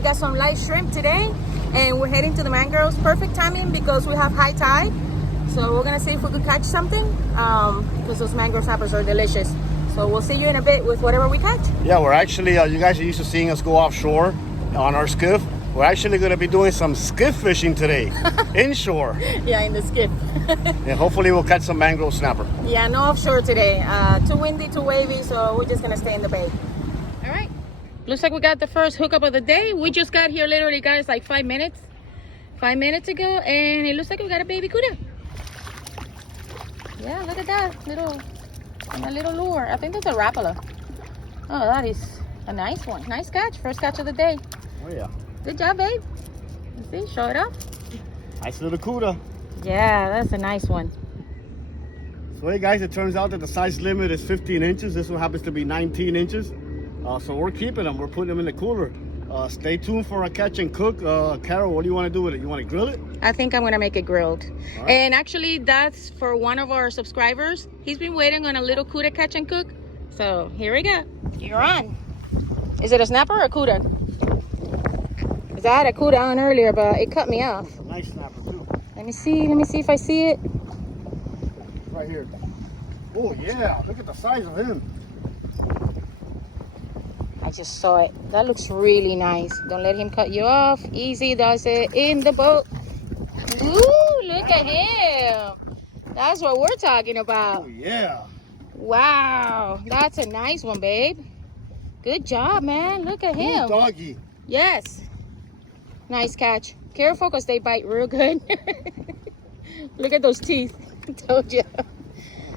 we got some live shrimp today, and we're heading to the mangroves. Perfect timing because we have high tide. So we're gonna see if we could catch something, because those mangrove snappers are delicious. So we'll see you in a bit with whatever we catch. Yeah, we're actually, you guys are used to seeing us go offshore on our skiff. We're actually going to be doing some skiff fishing today, inshore. Yeah, in the skiff. And hopefully we'll catch some mangrove snapper. Yeah, no offshore today. Too windy, too wavy, so we're just gonna stay in the bay. All right. Looks like we got the first hookup of the day. We just got here literally, guys, like 5 minutes. 5 minutes ago, and it looks like we got a baby cuda. Yeah, look at that little, and a little lure. I think that's a rapala. Oh, that is a nice one. Nice catch. First catch of the day. Oh yeah. Good job, babe. Let's see, show it off. Nice little cuda. Yeah, that's a nice one. So hey guys, it turns out that the size limit is 15 inches. This one happens to be 19 inches. So we're keeping them. We're putting them in the cooler. Stay tuned for a catch and cook. Carol, what do you want to do with it? You want to grill it? I think I'm gonna make it grilled. Right. And actually, that's for one of our subscribers. He's been waiting on a little cuda catch and cook. So here we go. You're on. Is it a snapper or a cuda? Because I had a cuda on earlier, but it cut me off. Nice snapper too. Let me see if I see it. Right here. Oh yeah, look at the size of him. I just saw it. That looks really nice. Don't let him cut you off. Easy does it in the boat. Ooh, look at him. That's what we're talking about. Oh yeah. Wow, that's a nice one, babe. Good job, man. Look at him. Ooh, doggy. Yes. Nice catch. Careful, because they bite real good. Look at those teeth. Told you.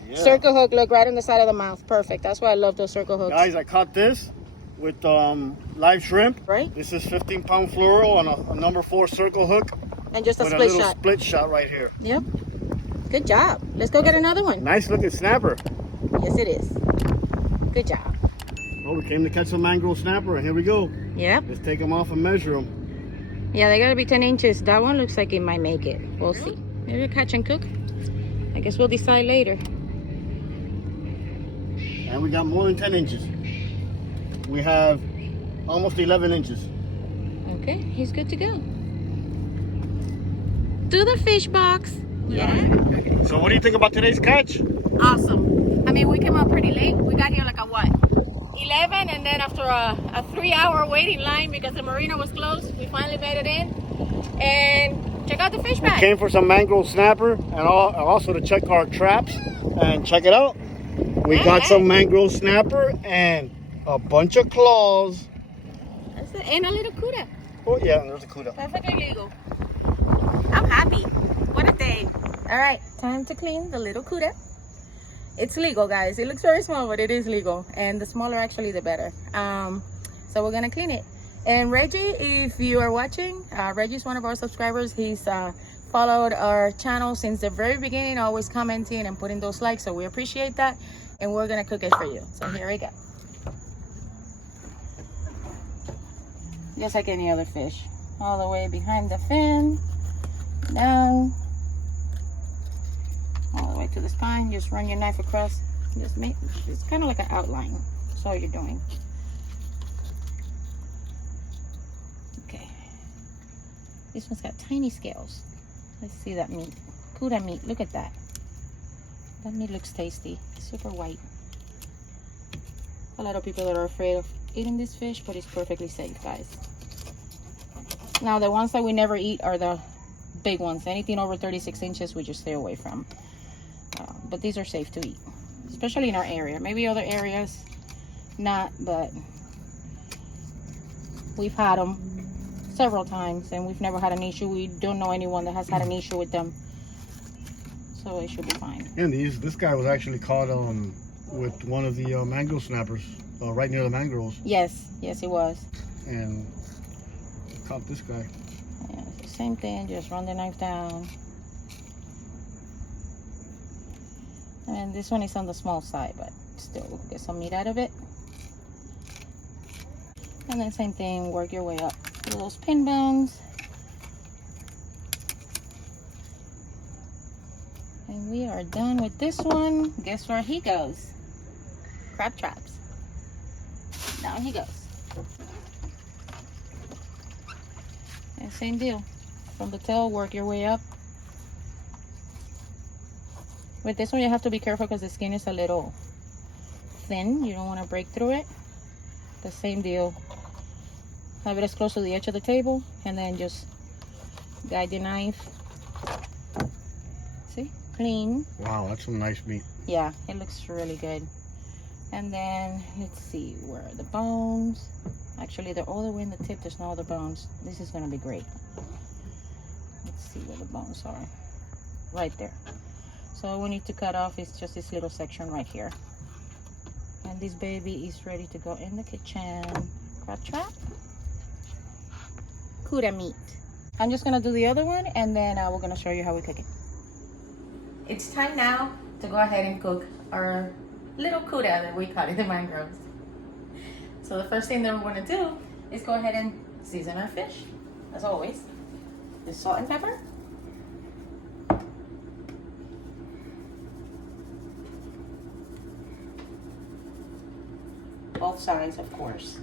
Yeah. Circle hook, look right on the side of the mouth. Perfect. That's why I love those circle hooks. Guys, I caught this with live shrimp. Right? This is 15-pound fluoro on a number 4 circle hook. And just a with split a little shot. split shot right here. Yep. Good job. Let's go get another one. Nice looking snapper. Yes, it is. Good job. Well, we came to catch some mangrove snapper, and here we go. Yep. Let's take them off and measure them. Yeah, they gotta be 10 inches. That one looks like it might make it. We'll see. Maybe a catch and cook. I guess we'll decide later. And we got more than 10 inches. We have almost 11 inches. Okay, he's good to go. To the fish box. Yeah. So what do you think about today's catch? Awesome. I mean, we came out pretty late. We got here like at what? 11, and then after a 3-hour waiting line because the marina was closed, we finally made it in. And check out the fish bag. Came for some mangrove snapper and also to check our traps. And check it out. We got some mangrove snapper and a bunch of claws. That's it. And a little cuda. Oh yeah, there's a cuda. Perfectly legal. I'm happy. What a day. All right, time to clean the little cuda. It's legal, guys. It looks very small, but it is legal. And the smaller, actually, the better. So we're going to clean it. And Reggie, if you are watching, Reggie's one of our subscribers. He's followed our channel since the very beginning, always commenting and putting those likes. So we appreciate that. And we're going to cook it for you. So here we go. Just like any other fish. All the way behind the fin. Down. All the way to the spine. Just run your knife across. Just make, it's kind of like an outline. That's all you're doing. Okay. This one's got tiny scales. Let's see that meat. Cuda meat. Look at that. That meat looks tasty. Super white. A lot of people that are afraid of eating this fish, but it's perfectly safe, guys. Now, the ones that we never eat are the big ones. Anything over 36 inches, we just stay away from. But these are safe to eat, especially in our area. Maybe other areas not, but we've had them several times and we've never had an issue. We don't know anyone that has had an issue with them, so it should be fine. And this guy was actually caught with one of the mangrove snappers right near the mangroves. Yes, he was. And caught this guy. Yeah, same thing. Just run the knife down. And this one is on the small side, but still get some meat out of it. And then same thing, work your way up to those pin bones. And we are done with this one. Guess where he goes? Crab traps. Down he goes. same deal. From the tail, work your way up. With this one, you have to be careful because the skin is a little thin. You don't want to break through it. The same deal. Have it as close to the edge of the table, and then just guide the knife. See? Clean. Wow, that's some nice meat. Yeah, it looks really good. And then, let's see, where are the bones? Actually, they're all the way in the tip. There's no other bones. This is going to be great. Let's see where the bones are. Right there. So all we need to cut off is just this little section right here. And this baby is ready to go in the kitchen. Crab trap. Cuda meat. I'm just going to do the other one, and then we're going to show you how we cook it. It's time now to go ahead and cook our little cuda that we call it, the mangroves. So the first thing that we want to do is go ahead and season our fish, as always. Just salt and pepper. Both sides, of course.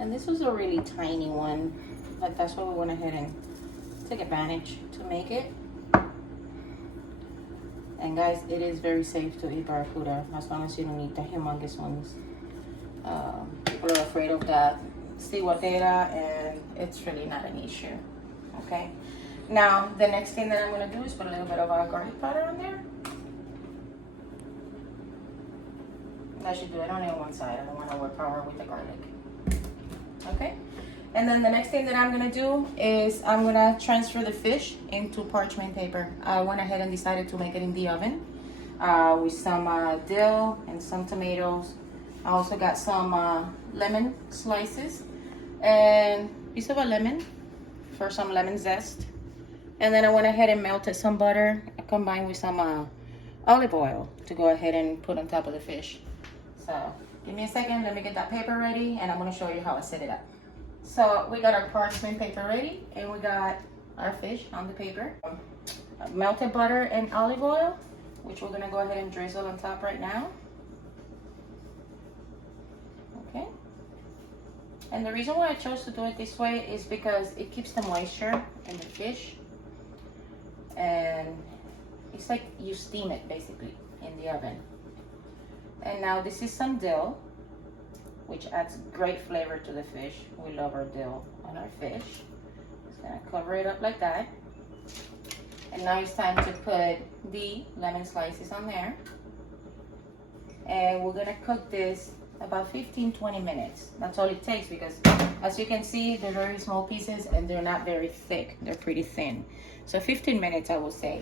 And this was a really tiny one, but that's why we went ahead and took advantage to make it. And guys, it is very safe to eat barracuda as long as you don't eat the humongous ones. People are afraid of that ciguatera, and it's really not an issue. Okay. Now, the next thing that I'm going to do is put a little bit of our garlic powder on there. I should do it only on one side. I don't want to overpower with the garlic. Okay. And then the next thing that I'm gonna do is I'm gonna transfer the fish into parchment paper. I went ahead and decided to make it in the oven with some dill and some tomatoes. I also got some lemon slices and a piece of a lemon for some lemon zest. And then I went ahead and melted some butter combined with some olive oil to go ahead and put on top of the fish. So give me a second, let me get that paper ready, and I'm gonna show you how I set it up. So we got our parchment paper ready, and we got our fish on the paper. Melted butter and olive oil, which we're gonna go ahead and drizzle on top right now. Okay. And the reason why I chose to do it this way is because it keeps the moisture in the fish. And it's like you steam it basically in the oven. And now this is some dill, which adds great flavor to the fish. We love our dill on our fish. Just gonna cover it up like that. And now it's time to put the lemon slices on there. And we're gonna cook this about 15-20 minutes. That's all it takes, because as you can see, they're very small pieces and they're not very thick. They're pretty thin. So 15 minutes, I will say.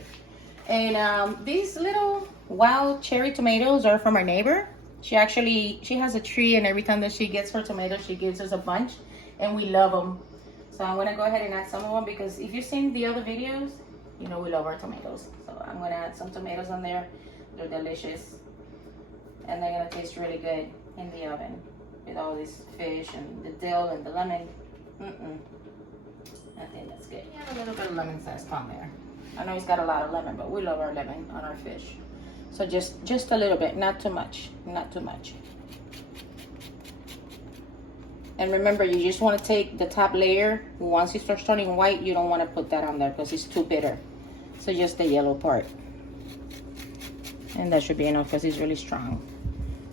And these little wild cherry tomatoes are from our neighbor. She has a tree, and every time that she gets her tomatoes, she gives us a bunch, and we love them. So I'm gonna go ahead and add some of them, because if you've seen the other videos, you know we love our tomatoes. So I'm gonna add some tomatoes on there. They're delicious, and they're gonna taste really good in the oven with all this fish and the dill and the lemon. I think that's good. Yeah, a little bit of lemon zest on there. I know it's got a lot of lemon, but we love our lemon on our fish. So just a little bit, not too much, not too much. And remember, you just want to take the top layer. Once you start turning white, you don't want to put that on there because it's too bitter. So just the yellow part. And that should be enough because it's really strong.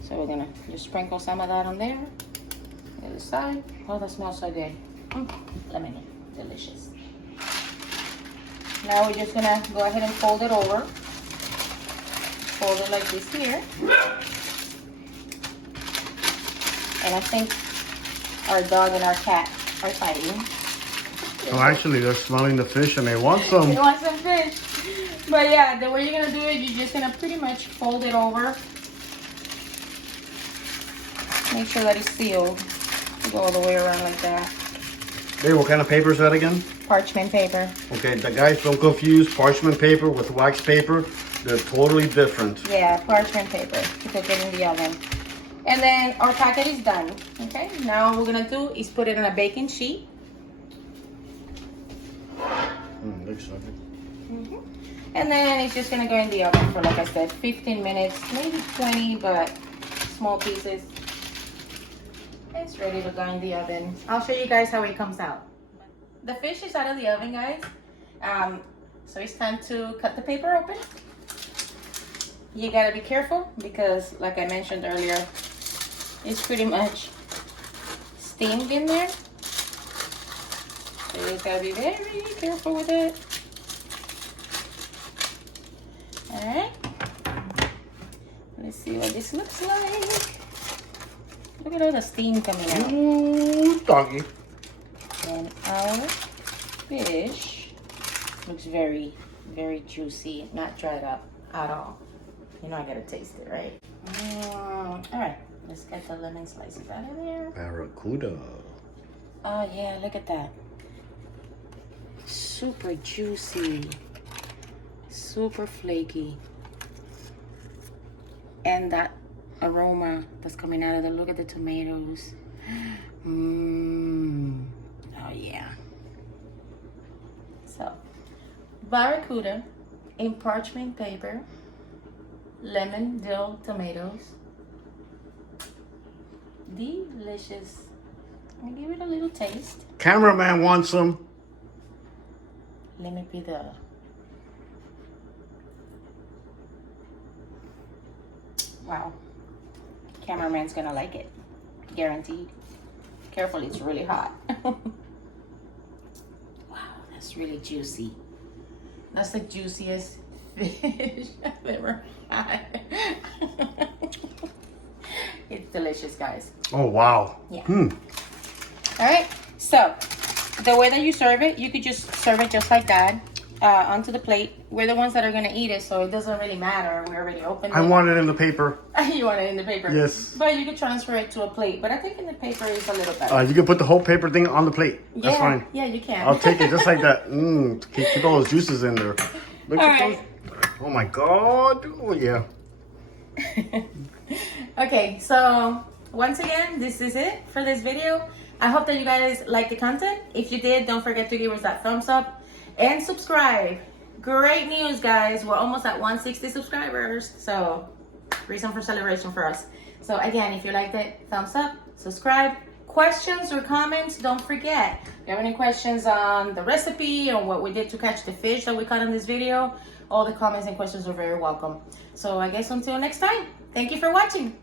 So we're gonna just sprinkle some of that on there. The other side. Oh, that smells so good. Lemony, delicious. Now we're just gonna go ahead and fold it over. Fold it like this here. And I think our dog and our cat are fighting. Oh, actually, they're smelling the fish and they want some. They want some fish. But yeah, the way you're gonna do it, you're just gonna pretty much fold it over. Make sure that it's sealed. Go all the way around like that. Hey, what kind of paper is that again? Parchment paper. Okay, the guys, don't confuse parchment paper with wax paper. They're totally different. Yeah, parchment paper to cook it in the oven. And then our packet is done. Okay, now what we're gonna do is put it on a baking sheet. Looks like it. And then it's just gonna go in the oven for, like I said, 15 minutes, maybe 20, but small pieces. It's ready to go in the oven. I'll show you guys how it comes out. The fish is out of the oven, guys. So it's time to cut the paper open. You gotta be careful because, like I mentioned earlier, it's pretty much steamed in there. So you just gotta be very careful with it. Alright. Let's see what this looks like. Look at all the steam coming out. Ooh, doggy. And our fish looks very, very juicy, not dried up at all. You know I gotta taste it, right? Alright, let's get the lemon slices out of there. Barracuda. Oh yeah, look at that. Super juicy. Super flaky. And that aroma that's coming out of the, look at the tomatoes. Oh yeah. So, barracuda in parchment paper, lemon, dill, tomatoes. Delicious. I'll give it a little taste. Cameraman wants some. Let me be the... Wow. Cameraman's gonna like it. Guaranteed. Careful, it's really hot. Wow, that's really juicy. That's the juiciest fish I've ever had. It's delicious, guys. Oh, wow. Yeah. All right, so the way that you serve it, you could just serve it just like that onto the plate. We're the ones that are gonna eat it, so it doesn't really matter. We already opened it. I want it in the paper. You want it in the paper? Yes. But you could transfer it to a plate. But I think in the paper is a little better. You can put the whole paper thing on the plate. That's fine. Yeah, you can. I'll take it just like that. Keep all those juices in there. Look at those. Oh my God. Oh yeah. Okay, so once again, this is it for this video. I hope that you guys liked the content. If you did, don't forget to give us that thumbs up and subscribe. Great news, guys. We're almost at 160 subscribers. So reason for celebration for us. So again, if you liked it, thumbs up, subscribe. Questions or comments, don't forget. If you have any questions on the recipe or what we did to catch the fish that we caught in this video, all the comments and questions are very welcome. So I guess until next time, thank you for watching.